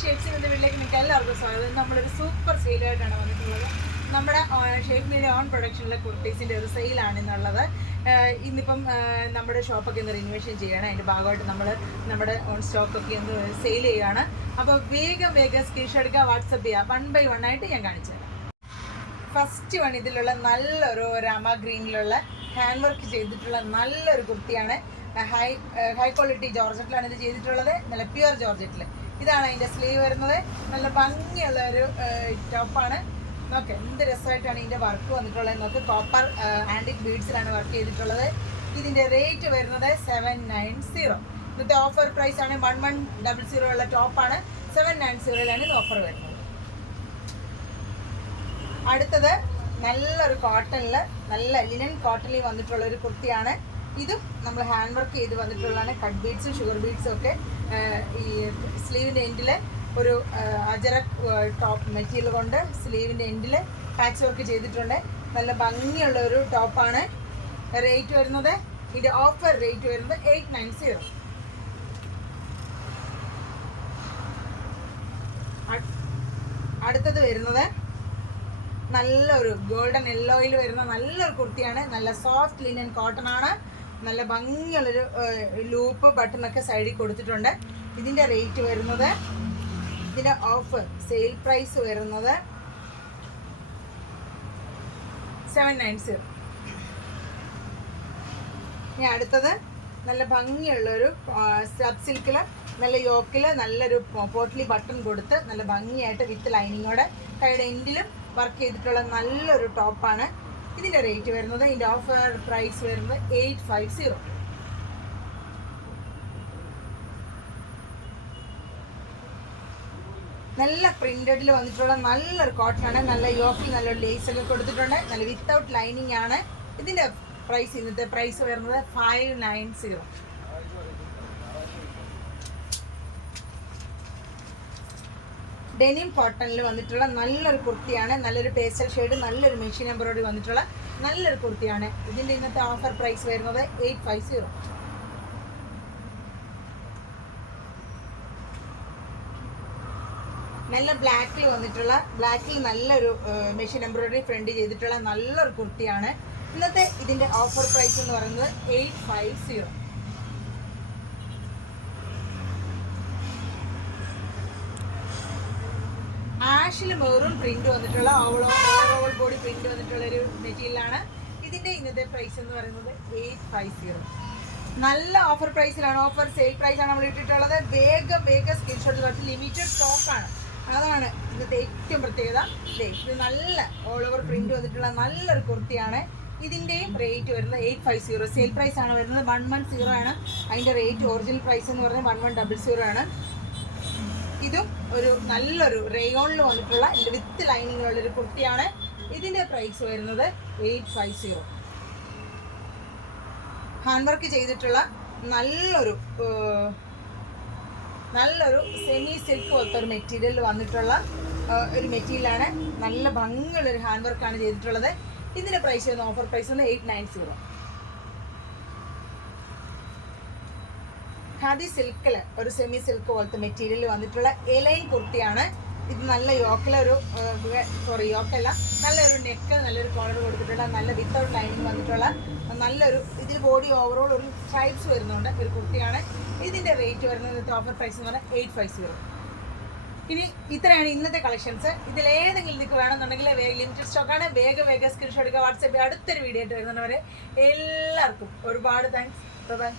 ഷേപ്സിൻ്റെ വീട്ടിലേക്ക് നിങ്ങൾക്ക് എല്ലാവർക്കും സ്വാഗതം. നമ്മളൊരു സൂപ്പർ സെയിലായിട്ടാണ് വന്നിട്ടുള്ളത്. നമ്മുടെ ഷേപ്പ് മീഡിയ ഓൺ പ്രൊഡക്ഷനിലെ കുർത്തീസിൻ്റെ ഒരു സെയിലാണ് ഇന്നുള്ളത്. ഇന്നിപ്പം നമ്മുടെ ഷോപ്പൊക്കെ ഒന്ന് റിനോവേഷൻ ചെയ്യണം. അതിൻ്റെ ഭാഗമായിട്ട് നമ്മൾ നമ്മുടെ ഓൺ സ്റ്റോക്കൊക്കെ ഒന്ന് സെയിൽ ചെയ്യുകയാണ്. അപ്പോൾ വേഗം സ്ക്രീൻഷോട്ട് എടുക്കുക, വാട്സപ്പ് ചെയ്യുക. 1 by 1 ആയിട്ട് ഞാൻ കാണിച്ചു തരാം. ഫസ്റ്റ് വൺ ഇതിലുള്ള നല്ലൊരു രാമ ഗ്രീനിലുള്ള ഹാൻഡ് വർക്ക് ചെയ്തിട്ടുള്ള നല്ലൊരു കുർത്തിയാണ്. ഹൈ ക്വാളിറ്റി ജോർജറ്റിലാണ് ഇത് ചെയ്തിട്ടുള്ളത്. നല്ല പ്യുവർ ജോർജറ്റിൽ. ഇതാണ് അതിൻ്റെ സ്ലീവ് വരുന്നത്. നല്ല ഭംഗിയുള്ള ഒരു ടോപ്പാണ്. നോക്കെ എന്ത് രസമായിട്ടാണ് ഇതിൻ്റെ വർക്ക് വന്നിട്ടുള്ളത്. നോക്ക് കോപ്പർ ആൻറ്റിക് ബീഡ്സിലാണ് വർക്ക് ചെയ്തിട്ടുള്ളത്. ഇതിൻ്റെ റേറ്റ് വരുന്നത് 790. ഇന്നത്തെ ഓഫർ പ്രൈസ് ആണ്. 1100 ഉള്ള ടോപ്പാണ്. 790 ഇത് ഓഫർ വരുന്നത്. അടുത്തത് നല്ലൊരു കോട്ടണിൽ, നല്ല ലിനൻ കോട്ടണിൽ വന്നിട്ടുള്ള ഒരു കുർത്തിയാണ്. ഇതും നമ്മൾ ഹാൻഡ് വർക്ക് ചെയ്ത് വന്നിട്ടുള്ളതാണ്. കട്ട് ബീഡ്സും ഷുഗർ ബീഡ്സും ഒക്കെ ഈ സ്ലീവിൻ്റെ എൻഡിൽ ഒരു അജറക് ടോപ്പ് മെറ്റീരിയൽ കൊണ്ട് സ്ലീവിൻ്റെ എൻഡിൽ പാച്ച് വർക്ക് ചെയ്തിട്ടുണ്ട്. നല്ല ഭംഗിയുള്ള ഒരു ടോപ്പാണ്. റേറ്റ് വരുന്നത്, ഇതിൻ്റെ ഓഫർ റേറ്റ് വരുന്നത് 890. അടുത്തത് വരുന്നത് നല്ലൊരു ഗോൾഡൻ യെല്ലോയിൽ വരുന്ന നല്ലൊരു കുർത്തിയാണ്. നല്ല സോഫ്റ്റ് ലിനൻ കോട്ടൺ ആണ്. നല്ല ഭംഗിയുള്ളൊരു ലൂപ്പ് ബട്ടണൊക്കെ സൈഡിൽ കൊടുത്തിട്ടുണ്ട്. ഇതിൻ്റെ റേറ്റ് വരുന്നത്, ഇതിൻ്റെ ഓഫർ സെയിൽ പ്രൈസ് വരുന്നത് 790. ഇനി അടുത്തത് നല്ല ഭംഗിയുള്ളൊരു സബ് സിൽക്കിൽ നല്ല യോക്കിൽ നല്ലൊരു പോട്ട്ലി ബട്ടൺ കൊടുത്ത് നല്ല ഭംഗിയായിട്ട് വിത്ത് ലൈനിങ്ങോടെ കൈയുടെ എൻഡിലും വർക്ക് ചെയ്തിട്ടുള്ള നല്ലൊരു ടോപ്പാണ്. ഇതിൻ്റെ റേറ്റ് വരുന്നത്, ഇതിൻ്റെ ഓഫർ പ്രൈസ് വരുന്നത് 850. നല്ല പ്രിന്റഡിൽ വന്നിട്ടുള്ള നല്ലൊരു കോട്ടനാണ്. നല്ല യോക്കിൽ നല്ലൊരു ലേസ് ഒക്കെ കൊടുത്തിട്ടുണ്ട്. നല്ല വിത്തൗട്ട് ലൈനിങ് ആണ്. ഇതിൻ്റെ പ്രൈസ്, ഇന്നത്തെ പ്രൈസ് വരുന്നത് 590. ഡെനിം കോട്ടണിൽ വന്നിട്ടുള്ള നല്ലൊരു കുർത്തിയാണ്. നല്ലൊരു പേസ്റ്റൽ ഷെയ്ഡ്, നല്ലൊരു മെഷീൻ എംബ്രോയിഡറി വന്നിട്ടുള്ള നല്ലൊരു കുർത്തിയാണ്. ഇതിൻ്റെ ഇന്നത്തെ ഓഫർ പ്രൈസ് വരുന്നത് 850. നല്ല ബ്ലാക്കിൽ വന്നിട്ടുള്ള, ബ്ലാക്കിൽ നല്ലൊരു മെഷീൻ എംബ്രോയിഡറി ഫ്രണ്ട് ചെയ്തിട്ടുള്ള നല്ലൊരു കുർത്തിയാണ്. ഇന്നത്തെ ഇതിൻ്റെ ഓഫർ പ്രൈസ് എന്ന് പറയുന്നത് 850. ആഷിൽ മെറൂൺ പ്രിന്റ് വന്നിട്ടുള്ള ഓവറോൾ ബോഡി പ്രിന്റ് വന്നിട്ടുള്ള ഒരു മെറ്റീരിയലാണ്. ഇതിൻ്റെ ഇന്നത്തെ പ്രൈസ് എന്ന് പറയുന്നത് 850. നല്ല ഓഫർ പ്രൈസിലാണ്, ഓഫർ സെയിൽ പ്രൈസാണ് നമ്മൾ ഇട്ടിട്ടുള്ളത്. വേഗം സ്ക്രീൻഷോട്ട് കുറച്ച് ലിമിറ്റഡ് സ്റ്റോക്കാണ്. അതാണ് ഇന്നത്തെ ഏറ്റവും പ്രത്യേകത. ഇത് നല്ല ഓൾ ഓവർ പ്രിന്റ് വന്നിട്ടുള്ള നല്ലൊരു കുർത്തിയാണ്. ഇതിൻ്റെയും റേറ്റ് വരുന്നത് 850. സെയിൽ പ്രൈസ് ആണ് വരുന്നത് 110 ആണ്. അതിൻ്റെ റേറ്റ് ഒറിജിനൽ പ്രൈസ് എന്ന് പറയുന്നത് 1100 ആണ്. ഇതും ഒരു നല്ലൊരു റേയോണിൽ വന്നിട്ടുള്ള വിത്ത് ലൈനിങ്ങിലുള്ളൊരു കുർത്തിയാണ്. ഇതിൻ്റെ പ്രൈസ് വരുന്നത് 850. ഹാൻഡ് വർക്ക് ചെയ്തിട്ടുള്ള നല്ലൊരു സെമി സിൽക്ക് പോലത്തെ ഒരു മെറ്റീരിയൽ വന്നിട്ടുള്ള ഒരു മെറ്റീരിയലാണ്. നല്ല ഭംഗിയുള്ളൊരു ഹാൻഡ് വർക്കാണ് ചെയ്തിട്ടുള്ളത്. ഇതിൻ്റെ പ്രൈസ് വരുന്ന ഓഫർ പ്രൈസ് വന്ന് 890. ഖാദി സിൽക്കിൽ ഒരു സെമി സിൽക്ക് പോലത്തെ മെറ്റീരിയൽ വന്നിട്ടുള്ള എലൈൻ കുർത്തിയാണ്. ഇത് നല്ല യോക്കലൊരു യോക്കല്ല, നല്ലൊരു നെക്ക്, നല്ലൊരു കോളർ കൊടുത്തിട്ടുള്ള, നല്ല വിത്തൗട്ട് ലൈനിങ് വന്നിട്ടുള്ള നല്ലൊരു, ഇതിൽ ബോഡി ഓവറോൾ ഒരു സ്ട്രൈപ്സ് വരുന്നുണ്ട് ഒരു കുർത്തിയാണ്. ഇതിൻ്റെ റേറ്റ് വരുന്നത് ഓഫർ പ്രൈസ് എന്ന് പറഞ്ഞാൽ 850. ഇനി ഇത്രയാണ് ഇന്നത്തെ കളക്ഷൻസ്. ഇതിലേതെങ്കിലും നിങ്ങൾക്ക് വേണമെന്നുണ്ടെങ്കിൽ ലിമിറ്റഡ് സ്റ്റോക്കാണ്. വേഗം സ്ക്രീൻഷോട്ട് എടുക്കുക, വാട്സാപ്പ്. അടുത്തൊരു വീഡിയോ ആയിട്ട് വരുന്നവരെ എല്ലാവർക്കും ഒരുപാട് താങ്ക്സ്. ബൈ.